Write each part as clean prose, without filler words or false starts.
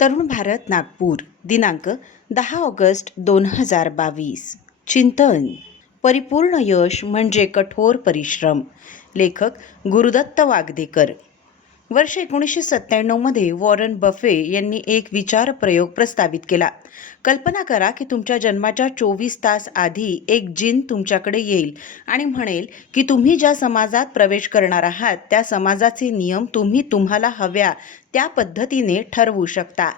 तरुण भारत नागपूर दिनांक 10 ऑगस्ट 2022. चिंतन. परिपूर्ण यश म्हणजे कठोर परिश्रम. लेखक गुरुदत्त वागदेकर. वर्ष 1997 वॉरन बफे यांनी एक विचार प्रयोग प्रस्तावित केला. कल्पना करा की तुमच्या जन्माच्या 24 तास आधी एक जिन तुमच्याकडे येईल आणि म्हणेल की तुम्ही ज्या समाजात प्रवेश करणार आहात त्या समाजाचे नियम तुम्ही तुम्हाला हव्या त्या पद्धतीने ठरवू शकता.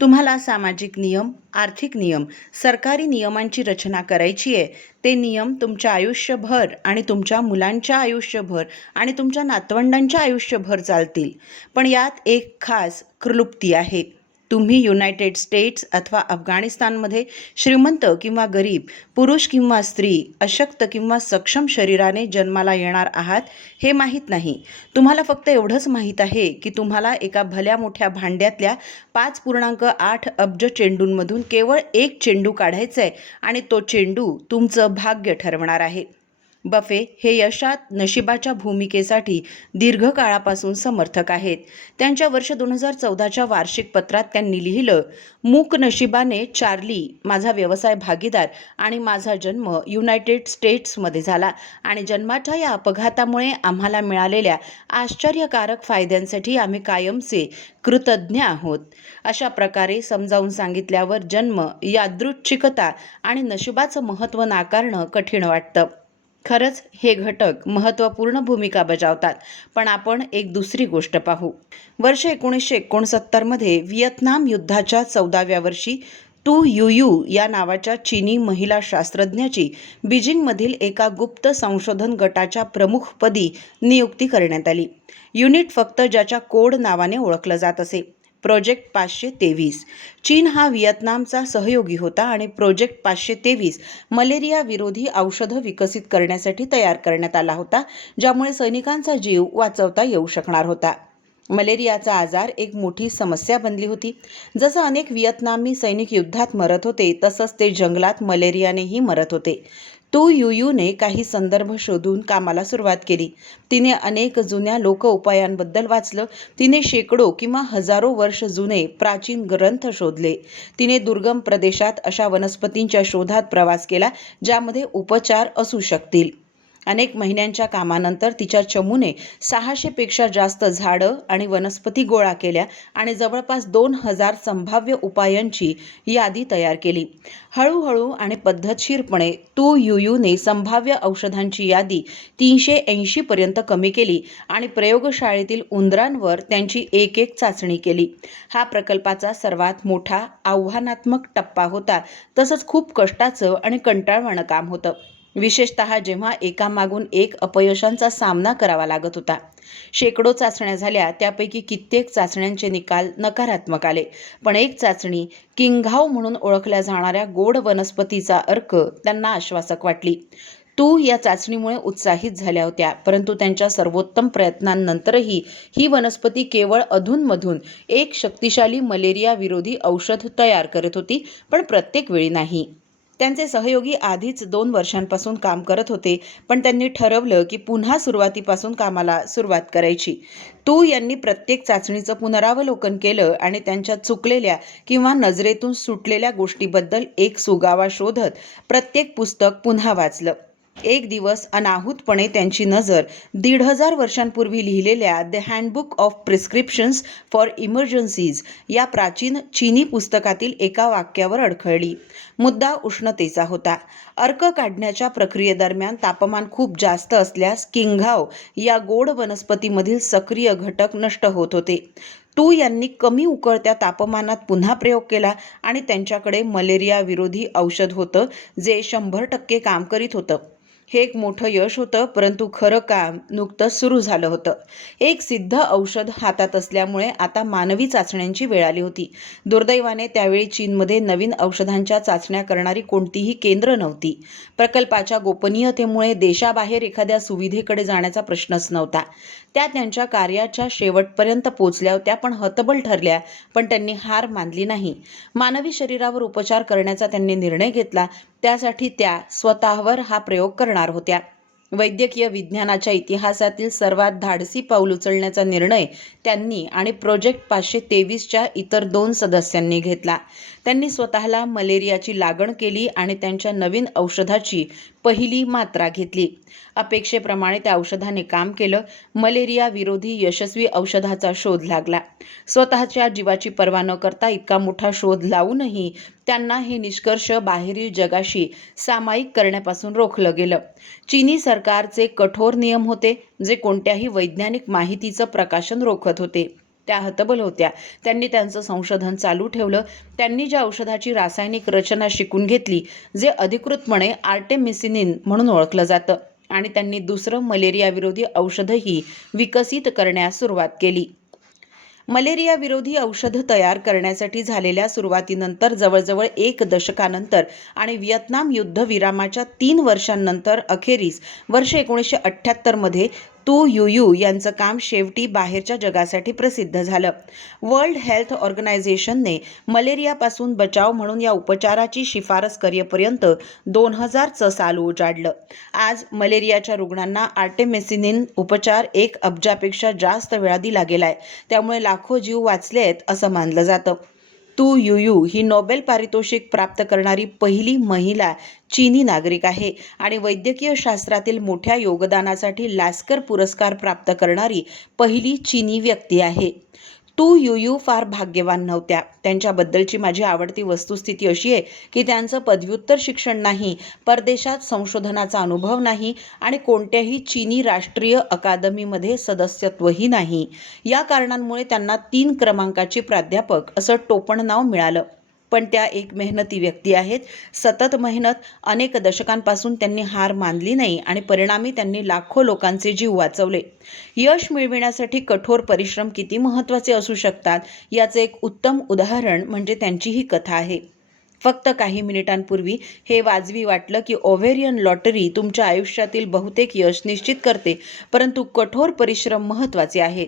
तुम्हाला सामाजिक नियम, आर्थिक नियम, सरकारी नियमांची रचना करायची आहे. ते नियम तुमच्या आयुष्यभर आणि तुमच्या मुलांच्या आयुष्यभर आणि तुमच्या नातवंडांच्या आयुष्यभर चालतील. पण यात एक खास क्लृप्ती आहे. तुम्ही युनायटेड स्टेट्स अथवा अफगाणिस्तानमध्ये श्रीमंत किंवा गरीब, पुरुष किंवा स्त्री, अशक्त किंवा सक्षम शरीराने जन्माला येणार आहात हे माहीत नाही. तुम्हाला फक्त एवढंच माहीत आहे की तुम्हाला एका भल्या मोठ्या भांड्यातल्या 5.8 अब्ज चेंडूंमधून केवळ एक चेंडू काढायचा आहे आणि तो चेंडू तुमचं भाग्य ठरवणार आहे. बफे हे यशात नशिबाच्या भूमिकेसाठी दीर्घकाळापासून समर्थक आहेत. त्यांच्या वर्ष 2014च्या वार्षिक पत्रात त्यांनी लिहिलं, मूक नशिबाने चार्ली, माझा व्यवसाय भागीदार आणि माझा जन्म युनायटेड स्टेट्समध्ये झाला आणि जन्माच्या या अपघातामुळे आम्हाला मिळालेल्या आश्चर्यकारक फायद्यांसाठी आम्ही कायमचे कृतज्ञ आहोत. अशा प्रकारे समजावून सांगितल्यावर जन्म, यादृच्छिकता आणि नशिबाचं महत्त्व नाकारणं कठीण वाटतं. खरंच हे घटक महत्त्वपूर्ण भूमिका बजावतात. पण आपण एक दुसरी गोष्ट पाहू. वर्ष 1969 व्हिएतनाम युद्धाच्या 14व्या वर्षी तू युयू या नावाच्या चीनी महिला शास्त्रज्ञाची बीजिंगमधील एका गुप्त संशोधन गटाच्या प्रमुखपदी नियुक्ती करण्यात आली. युनिट फक्त ज्याच्या कोड नावाने ओळखलं जात असे, प्रोजेक्ट 523. चीन हा व्हिएतनामचा सहयोगी होता आणि प्रोजेक्ट 523 मलेरिया विरोधी औषधं विकसित करण्यासाठी तयार करण्यात आला होता, ज्यामुळे सैनिकांचा जीव वाचवता येऊ शकणार होता. मलेरियाचा आजार एक मोठी समस्या बनली होती. जसं अनेक व्हिएतनामी सैनिक युद्धात मरत होते तसंच ते जंगलात मलेरियानेही मरत होते. तू युयूने काही संदर्भ शोधून कामाला सुरुवात केली. तिने अनेक जुन्या लोकउपायांबद्दल वाचलं. तिने शेकडो किंवा हजारो वर्ष जुने प्राचीन ग्रंथ शोधले. तिने दुर्गम प्रदेशात अशा वनस्पतींच्या शोधात प्रवास केला ज्यामध्ये उपचार असू शकतील. अनेक महिन्यांच्या कामानंतर तिच्या चमूने 600 पेक्षा जास्त झाडं आणि वनस्पती गोळा केल्या आणि जवळपास 2000 संभाव्य उपायांची यादी तयार केली. हळूहळू आणि पद्धतशीरपणे तू युयूने संभाव्य औषधांची यादी 380 पर्यंत कमी केली आणि प्रयोगशाळेतील उंदरांवर त्यांची एक चाचणी केली. हा प्रकल्पाचा सर्वात मोठा आव्हानात्मक टप्पा होता, तसंच खूप कष्टाचं आणि कंटाळवाणं काम होतं, विशेषतः जेव्हा एकामागून एक अपयशांचा सामना करावा लागत होता. शेकडो चाचण्या झाल्या, त्यापैकी कित्येक चाचण्यांचे निकाल नकारात्मक आले. पण एक चाचणी, किंगघाव म्हणून ओळखल्या जाणाऱ्या गोड वनस्पतीचा अर्क त्यांना आश्वासक वाटली. तू या चाचणीमुळे उत्साहित झाल्या होत्या, परंतु त्यांच्या सर्वोत्तम प्रयत्नांनंतरही ही वनस्पती केवळ अधूनमधून एक शक्तिशाली मलेरिया विरोधी औषध तयार करत होती, पण प्रत्येक वेळी नाही. त्यांचे सहयोगी आधीच 2 वर्षांपासून काम करत होते, पण त्यांनी ठरवलं की पुन्हा सुरुवातीपासून कामाला सुरुवात करायची. तू यांनी प्रत्येक चाचणीचं पुनरावलोकन केलं आणि त्यांच्या चुकलेल्या किंवा नजरेतून सुटलेल्या गोष्टीबद्दल एक सुगावा शोधत प्रत्येक पुस्तक पुन्हा वाचलं. एक दिवस अनाहूतपणे त्यांची नजर 1500 वर्षांपूर्वी लिहिलेल्या the handbook of prescriptions for emergencies या प्राचीन चीनी पुस्तकातील एका वाक्यावर अडखळली. मुद्दा उष्णतेचा होता. अर्क काढण्याच्या प्रक्रियेदरम्यान तापमान खूप जास्त असल्यास किंगघाव या गोड वनस्पतीमधील सक्रिय घटक नष्ट होत होते. तू यांनी कमी उकळत्या तापमानात पुन्हा प्रयोग केला आणि त्यांच्याकडे मलेरिया विरोधी औषध होतं जे 100% काम करीत होतं. हे एक मोठं यश होतं, परंतु खरं काम नुकतंच सुरू झालं होतं. एक सिद्ध औषध हातात असल्यामुळे आता मानवी चाचण्यांची वेळ आली होती. दुर्दैवाने त्यावेळी चीनमध्ये नवीन औषधांच्या चाचण्या करणारी कोणतीही केंद्र नव्हती. प्रकल्पाच्या गोपनीयतेमुळे देशाबाहेर एखाद्या सुविधेकडे जाण्याचा प्रश्नच नव्हता. त्या त्यांच्या कार्याच्या शेवटपर्यंत पोचल्या होत्या, पण हतबल ठरल्या. पण त्यांनी हार मानली नाही. मानवी शरीरावर उपचार करण्याचा त्यांनी निर्णय घेतला. त्यासाठी त्या स्वतःवर हा प्रयोग करणार होत्या. वैद्यकीय विज्ञानाच्या इतिहासातील सर्वात धाडसी पाऊल उचलण्याचा निर्णय त्यांनी आणि प्रोजेक्ट 523च्या इतर 2 सदस्यांनी घेतला. त्यांनी स्वतःला मलेरियाची लागण केली आणि त्यांच्या नवीन औषधाची पहिली मात्रा घेतली. अपेक्षेप्रमाणे त्या औषधाने काम केलं. मलेरिया विरोधी यशस्वी औषधाचा शोध लागला. स्वतःच्या जीवाची पर्वा न करता इतका मोठा शोध लावूनही त्यांना हे निष्कर्ष बाहेरील जगाशी सामायिक करण्यापासून रोखलं गेलं. चीनी सरकारचे कठोर नियम होते जे कोणत्याही वैज्ञानिक माहितीचं प्रकाशन रोखत होते. त्या हतबल होत्या. त्यांनी त्यांचं संशोधन चालू ठेवलं. त्यांनी ज्या औषधाची रासायनिक रचना शिकून घेतली जे अधिकृतपणे आर्टेमिसिनिन म्हणून ओळखलं जातं, आणि त्यांनी दुसरं मलेरिया विरोधी औषधही विकसित करण्यास सुरुवात केली. मलेरिया विरोधी औषध तयार करण्यासाठी झालेल्या सुरुवातीनंतर जवळजवळ 1 दशकानंतर आणि व्हिएतनाम युद्धविरामाच्या 3 वर्षांनंतर अखेरीस वर्ष 1978 मध्ये तू युयू यांचं काम शेवटी बाहेरच्या जगासाठी प्रसिद्ध झालं. वर्ल्ड हेल्थ ऑर्गनायझेशनने मलेरियापासून बचाव म्हणून या उपचाराची शिफारस करेपर्यंत 2000चं साल उजाडलं. आज मलेरियाच्या रुग्णांना आर्टेमिसिनिन उपचार 1 अब्जापेक्षा जास्त वेळा दिला गेलाय. त्यामुळे लाखो जीव वाचले आहेत असं मानलं जातं. तू युयू ही नोबेल पारितोषिक प्राप्त करणारी पहिली महिला चीनी नागरिक आहे आणि वैद्यकीय शास्त्रातील मोठ्या योगदानासाठी लॅस्कर पुरस्कार प्राप्त करणारी पहिली चीनी व्यक्ती आहे. तू युयू फार भाग्यवान नव्हत्या. त्यांच्याबद्दलची माझी आवडती वस्तुस्थिती अशी आहे की त्यांचं पदव्युत्तर शिक्षण नाही, परदेशात संशोधनाचा अनुभव नाही आणि कोणत्याही चीनी राष्ट्रीय अकादमीमध्ये सदस्यत्वही नाही. या कारणांमुळे त्यांना 3 क्रमांकाची प्राध्यापक असं टोपणनाव मिळालं. पण त्या एक मेहनती व्यक्ती आहेत. सतत मेहनत, अनेक दशकांपासून त्यांनी हार मानली नाही आणि परिणामी त्यांनी लाखो लोकांचे जीव वाचवले. यश मिळविण्यासाठी कठोर परिश्रम किती महत्त्वाचे असू शकतात याचे एक उत्तम उदाहरण म्हणजे त्यांची ही कथा आहे. फक्त काही मिनिटांपूर्वी हे वाजवी वाटलं की ओव्हेरियन लॉटरी तुमच्या आयुष्यातील बहुतेक यश निश्चित करते, परंतु कठोर परिश्रम महत्त्वाचे आहे.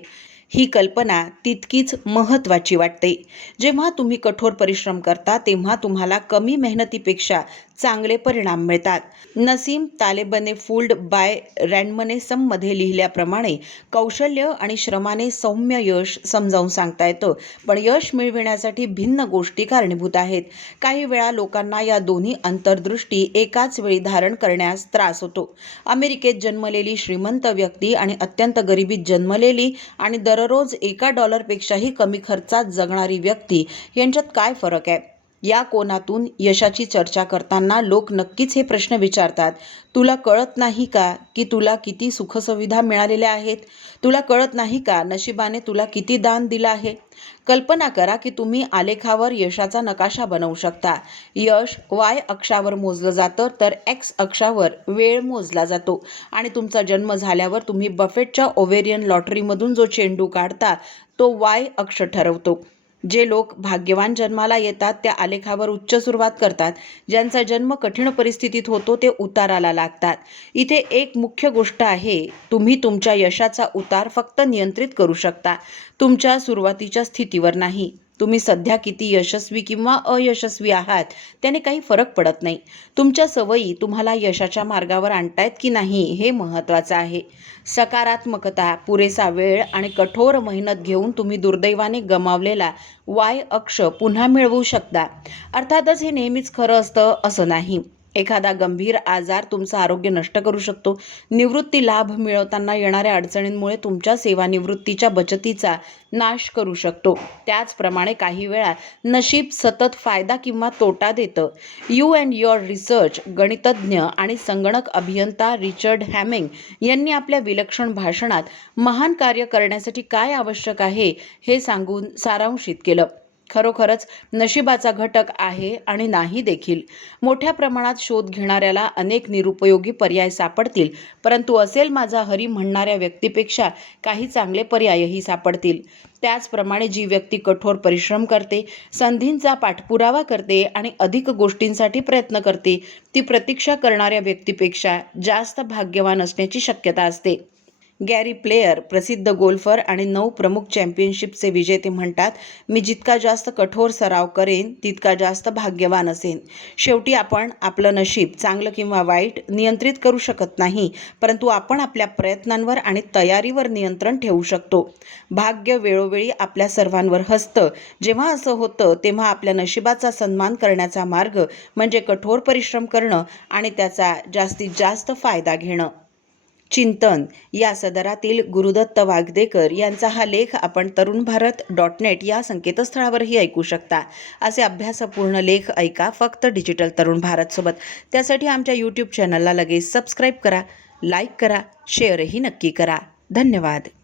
ही कल्पना तितकीच महत्त्वाची वाटते. जेव्हा तुम्ही कठोर परिश्रम करता तेव्हा तुम्हाला कमी मेहनतीपेक्षा चांगले परिणाम मिळतात. नसीम तालेबने फूल्ड बाय रॅन्डमनेसममध्ये लिहिल्याप्रमाणे कौशल्य आणि श्रमाने सौम्य यश समजावून सांगता येतं, पण यश मिळविण्यासाठी भिन्न गोष्टी कारणीभूत आहेत. काही वेळा लोकांना या दोन्ही अंतर्दृष्टी एकाच वेळी धारण करण्यास त्रास होतो. अमेरिकेत जन्मलेली श्रीमंत व्यक्ती आणि अत्यंत गरिबीत जन्मलेली आणि दररोज $1पेक्षाही कमी खर्चात जगणारी व्यक्ती यांच्यात काय फरक आहे? या कोनातून यशाची चर्चा करताना लोक नक्कीच हे प्रश्न विचारतात. तुला कळत नाही का की तुला किती सुखसुविधा मिळालेल्या आहेत? तुला कळत नाही का नशिबाने तुला किती दान दिलं आहे? कल्पना करा की तुम्ही आलेखावर यशाचा नकाशा बनवू शकता. यश Y अक्षावर मोजलं जातं तर X अक्षावर वेळ मोजला जातो आणि तुमचा जन्म झाल्यावर तुम्ही बफेटच्या ओव्हेरियन लॉटरीमधून जो चेंडू काढता तो Y अक्ष ठरवतो. जे लोक भाग्यवान जन्माला येतात त्या आलेखावर उच्च सुरुवात करतात. ज्यांचा जन्म कठीण परिस्थितीत होतो ते उताराला लागतात. इथे एक मुख्य गोष्ट आहे, तुम्ही तुमच्या यशाचा उतार फक्त नियंत्रित करू शकता, तुमच्या सुरुवातीच्या स्थितीवर नाही. तुम्ही सध्या किती यशस्वी किंवा अयशस्वी आहात त्याने काही फरक पडत नाही. तुमच्या सवयी तुम्हाला यशाच्या मार्गावर आणतायत की नाही हे महत्त्वाचं आहे. सकारात्मकता, पुरेसा वेळ आणि कठोर मेहनत घेऊन तुम्ही दुर्दैवाने गमावलेला Y अक्ष पुन्हा मिळवू शकता. अर्थातच हे नेहमीच खरं असतं असं नाही. एखादा गंभीर आजार तुमचं आरोग्य नष्ट करू शकतो. निवृत्ती लाभ मिळवताना येणाऱ्या अडचणींमुळे तुमच्या सेवानिवृत्तीच्या बचतीचा नाश करू शकतो. त्याचप्रमाणे काही वेळा नशीब सतत फायदा किंवा तोटा देतं. यू अँड युअर रिसर्च गणितज्ञ आणि संगणक अभियंता रिचर्ड हॅमिंग यांनी आपल्या विलक्षण भाषणात महान कार्य करण्यासाठी काय आवश्यक आहे हे सांगून सारांशित केलं. खरोखरच नशिबाचा घटक आहे आणि नाही देखील. मोठ्या प्रमाणात शोध घेणाऱ्याला अनेक निरुपयोगी पर्याय सापडतील, परंतु असेल माझा हरी म्हणणाऱ्या व्यक्तीपेक्षा काही चांगले पर्यायही सापडतील. त्याचप्रमाणे जी व्यक्ती कठोर परिश्रम करते, संधींचा पाठपुरावा करते आणि अधिक गोष्टींसाठी प्रयत्न करते, ती प्रतीक्षा करणाऱ्या व्यक्तीपेक्षा जास्त भाग्यवान असण्याची शक्यता असते. गॅरी प्लेयर प्रसिद्ध गोल्फर आणि 9 प्रमुख चॅम्पियनशिपचे विजेते म्हणतात, मी जितका जास्त कठोर सराव करेन तितका जास्त भाग्यवान असेन. शेवटी आपण आपलं नशीब चांगलं किंवा वाईट नियंत्रित करू शकत नाही, परंतु आपण आपल्या प्रयत्नांवर आणि तयारीवर नियंत्रण ठेवू शकतो. भाग्य वेळोवेळी आपल्या सर्वांवर हसतं. जेव्हा असं होतं तेव्हा आपल्या नशिबाचा सन्मान करण्याचा मार्ग म्हणजे कठोर परिश्रम करणं आणि त्याचा जास्तीत जास्त फायदा घेणं. चिंतन या सदरातील गुरुदत्त वागदेकर यांचा हा लेख आपण तरुणभारत.net या संकेतस्थळावरही ऐकू शकता. असे अभ्यासपूर्ण लेख ऐका फक्त डिजिटल तरुण भारत सोबत. त्यासाठी आमच्या यूट्यूब चॅनलला लगेच सबस्क्राईब करा, लाईक करा, शेअरही नक्की करा. धन्यवाद.